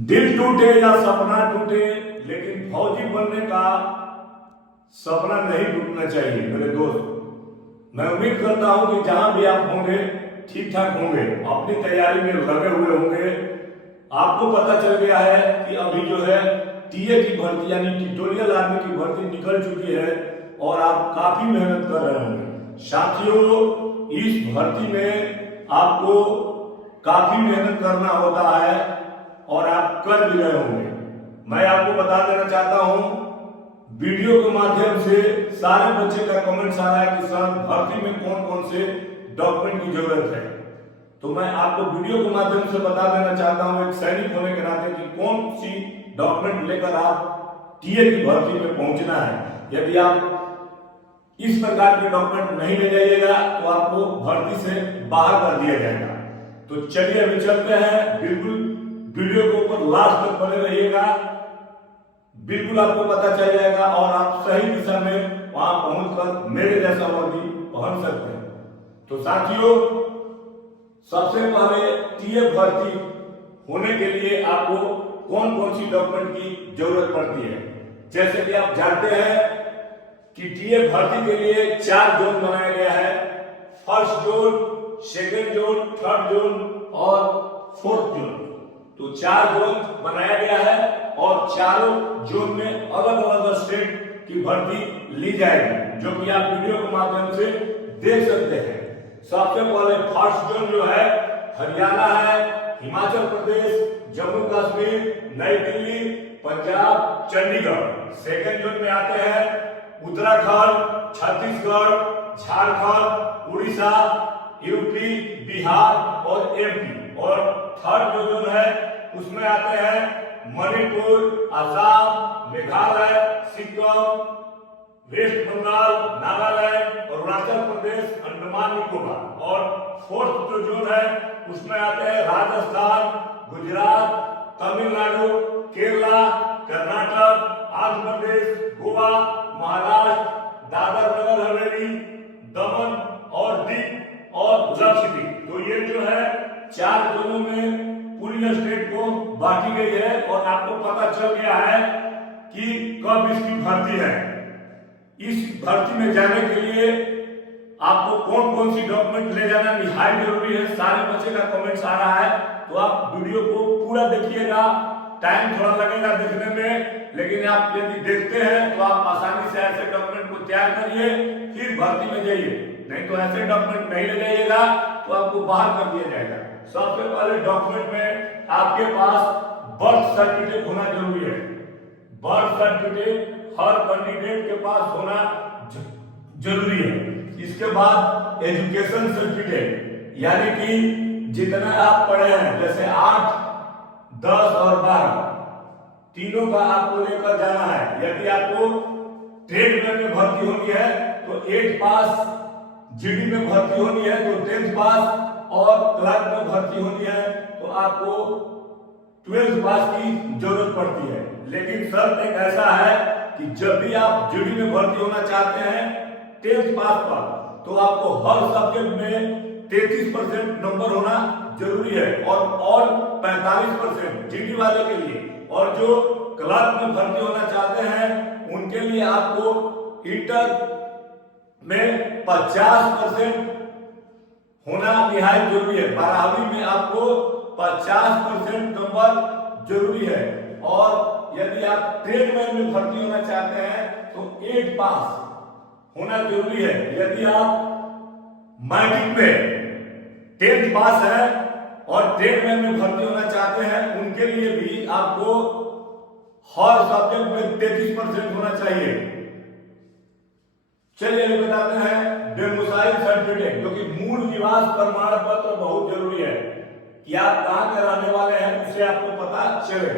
दिल टूटे या सपना टूटे, लेकिन फौजी बनने का सपना नहीं टूटना चाहिए मेरे दोस्त। मैं उम्मीद करता हूं कि जहां भी आप होंगे ठीक ठाक होंगे, अपनी तैयारी में लगे हुए होंगे। आपको पता चल गया है कि अभी जो है टीए की भर्ती यानी ट्यूटोरियल आर्मी की भर्ती निकल चुकी है और आप काफी मेहनत कर रहे होंगे। साथियों, इस भर्ती में आपको काफी मेहनत करना होता है और आप कर भी रहे होंगे। मैं आपको बता देना चाहता हूं, वीडियो के माध्यम से सारे बच्चे का कमेंट्स आ रहा है कि सर भर्ती में कौन कौन से डॉक्यूमेंट की जरूरत है। तो मैं आपको वीडियो के माध्यम से बता देना चाहता हूं एक सैनिक होने के नाते कि कौन सी डॉक्यूमेंट लेकर आप टीए की भर्ती में पहुंचना है। यदि आप इस प्रकार के डॉक्यूमेंट नहीं ले जाइएगा तो आपको भर्ती से बाहर कर दिया जाएगा। तो चलिए अभी चलते हैं, बिल्कुल वीडियो के ऊपर लास्ट तक बने रहिएगा, बिल्कुल आपको पता चल जाएगा और आप सही दिशा में वहां पहुंचकर मेरे जैसा वर्दी पहन सकते हैं। तो साथियों, सबसे पहले टीए भर्ती होने के लिए आपको कौन कौन सी डॉक्यूमेंट की जरूरत पड़ती है। जैसे कि आप जानते हैं कि टीए भर्ती के लिए 4 जोन बनाया गया है। First zone, second zone, third zone और फोर्थ जोन। तो 4 जोन बनाया गया है और चारों जोन में अलग अलग स्टेट की भर्ती ली जाएगी, जो कि आप वीडियो के माध्यम से देख सकते हैं। सबसे पहले फर्स्ट जोन जो है हरियाणा है, हिमाचल प्रदेश, जम्मू कश्मीर, नई दिल्ली, पंजाब, चंडीगढ़। सेकेंड जोन में आते हैं उत्तराखंड, छत्तीसगढ़, झारखंड, उड़ीसा, यूपी, बिहार और एमपी। और थर्ड जो जोन है उसमें आते हैं मणिपुर, असम, मेघालय, सिक्किम, वेस्ट बंगाल, नागालैंड, अरुणाचल प्रदेश, अंडमान निकोबार। और फोर्थ जो जोन है उसमें आते हैं राजस्थान, गुजरात, तमिलनाडु, केरला, कर्नाटक, आंध्र प्रदेश, गोवा, महाराष्ट्र, दादर नगर हवेली, दमन और दीव और लक्षद्वीप। तो ये जो है 4 जोनों में पूरी स्टेट को बांटी गई है और आपको पता चल गया है कि कब इसकी भर्ती है। इस भर्ती में जाने के लिए आपको कौन कौन सी डॉक्यूमेंट ले जाना निहायत जरूरी है। सारे बच्चे का कमेंट्स आ रहा है, तो आप वीडियो को पूरा देखिएगा। टाइम थोड़ा लगेगा देखने में, लेकिन आप यदि देखते हैं तो आप आसानी से ऐसे डॉक्यूमेंट को तैयार करिए, फिर भर्ती में जाइए। नहीं तो ऐसे डॉक्यूमेंट नहीं ले जाइएगा तो आपको बाहर कर दिया जाएगा। सबसे पहले डॉक्यूमेंट में आपके पास बर्थ सर्टिफिकेट होना जरूरी है। बर्थ सर्टिफिकेट हर कैंडिडेट के पास होना जरूरी है। इसके बाद एजुकेशन सर्टिफिकेट, यानी कि जितना आप पढ़े हैं, जैसे 8, 10 और 12 तीनों का आपको लेकर जाना है। यदि आपको ट्रेडमैन में भर्ती होनी है तो 8 पास, जीडी में भर्ती होनी है तो 10th पास, और क्लर्क में भर्ती होनी है तो आपको 12th पास की जरूरत पड़ती है। लेकिन शर्त एक ऐसा है कि जब भी आप जीडी में भर्ती होना चाहते हैं 10th पास पर, तो आपको हर सब्जेक्ट में 33% नंबर होना जरूरी है और 45% जीडी वाले के लिए। और जो क्लर्क में भर्ती होना चाहते हैं उनके लिए आपको इंटर में 50% होना निहायत जरूरी है। 12वीं में आपको 50% नंबर जरूरी है। और यदि आप ट्रेडमैन में भर्ती होना चाहते हैं तो 8 पास होना जरूरी है। यदि आप मैट्रिक में 10th पास है और ट्रेडमैन में भर्ती होना चाहते हैं उनके लिए भी आपको हर सब्जेक्ट में 33% होना चाहिए। चलिए बताते हैं डोमिसाइल सर्टिफिकेट, जो कि मूल निवास प्रमाण पत्र बहुत जरूरी है कि आप कहां के रहने वाले हैं उसे आपको पता चले।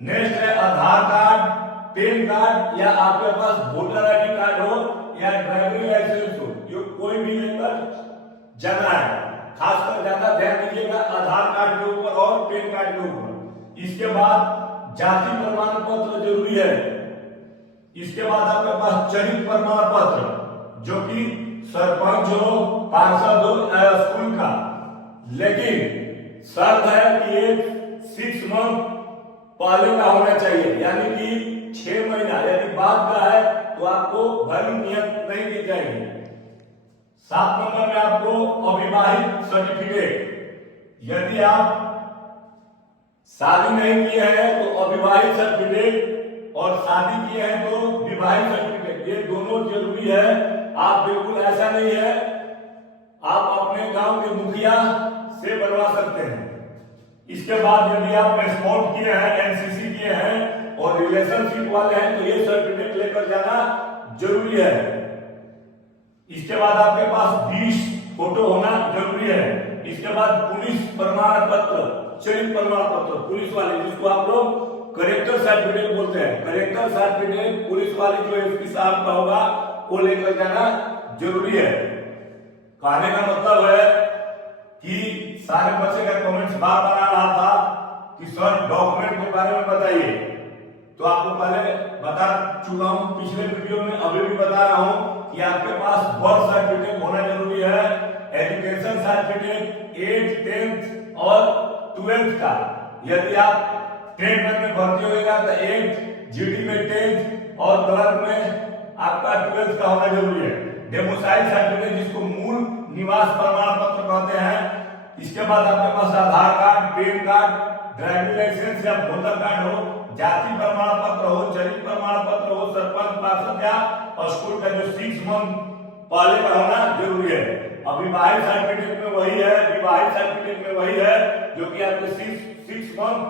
नेक्स्ट है आधार कार्ड, पैन कार्ड, या आपके पास वोटर आईडी कार्ड हो या ड्राइविंग लाइसेंस हो, ये कोई भी लेकर जाना है। खासकर ज्यादा ध्यान दीजिएगा आधार कार्ड के ऊपर और पैन कार्ड के ऊपर। इसके बाद जाति प्रमाण पत्र जरूरी है। इसके बाद आपके पास चरित्र प्रमाण पत्र, जो कि सरपंच हो, पार्षद हो, स्कूल का। लेकिन शर्त है कि 6 मंथ पहले का होना चाहिए, यानी कि 6 महीना यदि बाद का है तो आपको वैल्यू नियत नहीं दी जाएगी। 7 नंबर में आपको अविवाहित सर्टिफिकेट, यदि आप शादी नहीं किए हैं तो अविवाहित सर्टिफिकेट और शादी किए हैं तो विवाहित सर्टिफिकेट, ये दोनों जरूरी है। आप बिल्कुल ऐसा नहीं है आप अपने गांव के मुखिया से बनवा सकते हैं। इसके बाद यदि आप स्पोर्ट किए हैं, एनसीसी किए हैं और रिलेशनशिप वाले हैं तो ये सर्टिफिकेट लेकर जाना जरूरी है। इसके बाद आपके पास 20 फोटो होना जरूरी है। इसके बाद पुलिस प्रमाण पत्र, चयन प्रमाण पत्र, पुलिस वाले जिसको आप लोग करेक्टर सर्टिफिकेट बोलते हैं, करेक्टर सर्टिफिकेट पुलिस वाले जो एसपी साहब का होगा वो लेकर जाना जरूरी है। कहने का मतलब है कि सारे बच्चे का कमेंट्स बार बार आ रहा था कि सर डॉक्यूमेंट के बारे में बताइए, तो आपको पहले बता चुका हूं पिछले वीडियो में, अभी भी बता रहा हूं कि आपके पास बर्थ सर्टिफिकेट होना जरूरी है, एजुकेशन सर्टिफिकेट 8th 10th और 12th का। यदि आप 10th में भर्ती होगा तो 8th, जीडी में 10th और 12th में आपका 12th का होना जरूरी है। डेमोसाइल सर्टिफिकेट जिसको मूल निवास प्रमाण पत्र कहते हैं। इसके बाद आपके पास Aadhaar card, PAN card, driving licence या वोटर कार्ड हो, जाति प्रमाण पत्र हो, चरित्र प्रमाण पत्र हो, सरपंच पार्षद या स्कूल का जो 6 मंथ पहले का होना जरूरी है। अविवाहित सर्टिफिकेट में वही है, विवाहित सर्टिफिकेट में वही है जो कि आपके 6 मंथ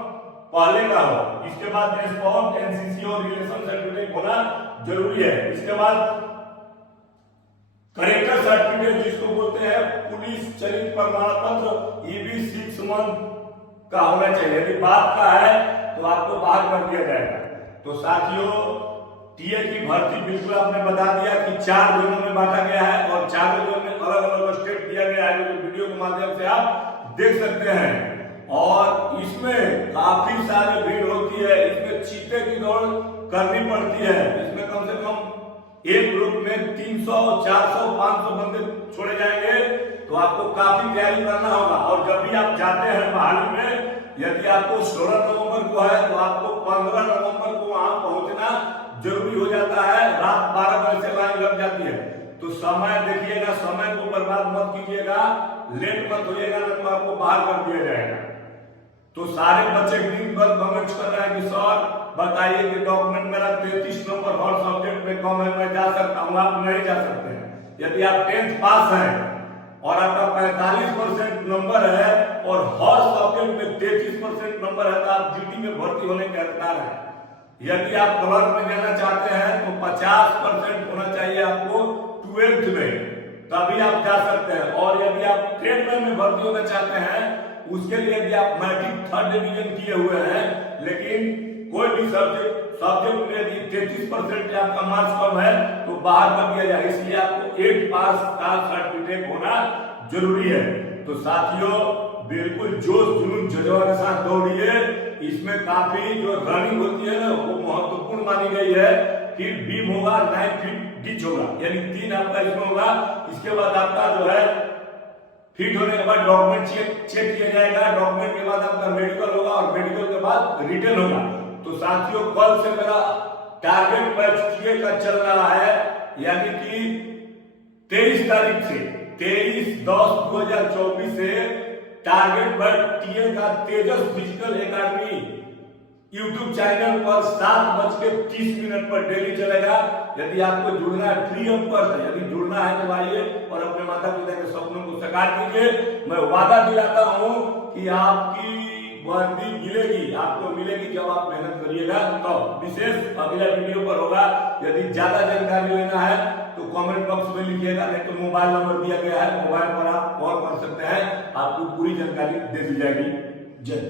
पहले का हो। इसके बाद स्पोर्ट, एनसीसी और रिलेशन सर्टिफिकेट होना जरूरी है। इसके बाद करेक्टर सर्टिफिकेट जिसको बोलते हैं पुलिस चरित्र प्रमाण पत्र, ये भी 6 मंथ का होना चाहिए। यदि बात का है तो आपको बाहर कर दिया जाएगा। तो साथियों, टीए की भर्ती बिल्कुल आपने बता दिया कि 4 जोनों में बांटा गया है और 4 जोन में अलग अलग स्टेप दिया गया है, जो वीडियो के माध्यम से आप देख सकते हैं। और इसमें काफी सारी भीड़ होती है, इसमें चीते की दौड़ करनी पड़ती है। इसमें कम से कम एक ग्रुप में 300, 400, 500 बंदे छोड़े जाएंगे, तो आपको काफी तैयारी करना होगा। और जब भी आप जाते हैं बहाली में, यदि आपको 16 नवंबर को है तो आपको 15 नवंबर को वहां पहुंचना जरूरी हो जाता है। रात 12 बजे से लाइन लग जाती है, तो समय देखिएगा, समय को बर्बाद मत कीजिएगा, लेट मत होइएगा, नहीं तो आपको बाहर कर दिया जाएगा। तो सारे बच्चे दिन भर कमेंट्स कर रहे हैं कि सर बताइए कि डॉक्यूमेंट मेरा 33 नंबर हर सब्जेक्ट में कम है, मैं जा सकता हूँ? आप नहीं जा सकते हैं। यदि आप 10th पास हैं और आपका 45% नंबर है और हर सब्जेक्ट में 33% नंबर है तो आप जीडी में भर्ती होने के हकदार हैं। यदि आप क्लर्क में जाना चाहते हैं तो 50% होना चाहिए आपको 12th में, तभी आप जा सकते हैं। और यदि आप 10th में भर्ती होना चाहते हैं, उसके लिए यदि आप मैट्रिक 3rd डिवीजन किए हुए हैं लेकिन कोई भी सब्जेक्ट में यदि 33% आपका मार्क्स कम है तो बाहर कर दिया जाए। इसलिए आपको 8 पास का सर्टिफिकेट होना जरूरी है। तो साथियों, बिल्कुल जोश जुनून जज्बा के साथ दौड़िए। इसमें काफी जो रनिंग होती है ना, वो महत्वपूर्ण मानी गई है। फिर बीम होगा, 9 फीट डिच होगा, यानी 3 आपका इसमें होगा। इसके बाद आपका जो है फिट होने के बाद डॉक्यूमेंट चेक किया जाएगा, डॉक्यूमेंट के बाद आपका मेडिकल होगा और मेडिकल के बाद रिटर्न होगा। तो साथियों, कल से मेरा टारगेट बैच टीए का चल रहा है, यानी कि 23 तारीख से 23/10/2024 से टारगेट बैच टीए का तेजस फिजिकल एकेडमी यूट्यूब चैनल पर 7:30 पर डेली चलेगा। यदि आपको जुड़ना है, फ्री ऑफ कॉस्ट है, यदि जुड़ना है तो आइए और अपने माता पिता के सपनों को साकार कीजिए। मैं वादा दिलाता हूं कि आपकी वर्दी मिलेगी, आपको मिलेगी जब आप मेहनत करिएगा। तो विशेष अगला वीडियो पर होगा। यदि ज्यादा जानकारी लेना है तो कमेंट बॉक्स में लिखिएगा, नहीं तो मोबाइल नंबर दिया गया है, मोबाइल पर आप कॉल कर सकते हैं, आपको पूरी जानकारी दे दी जाएगी। जय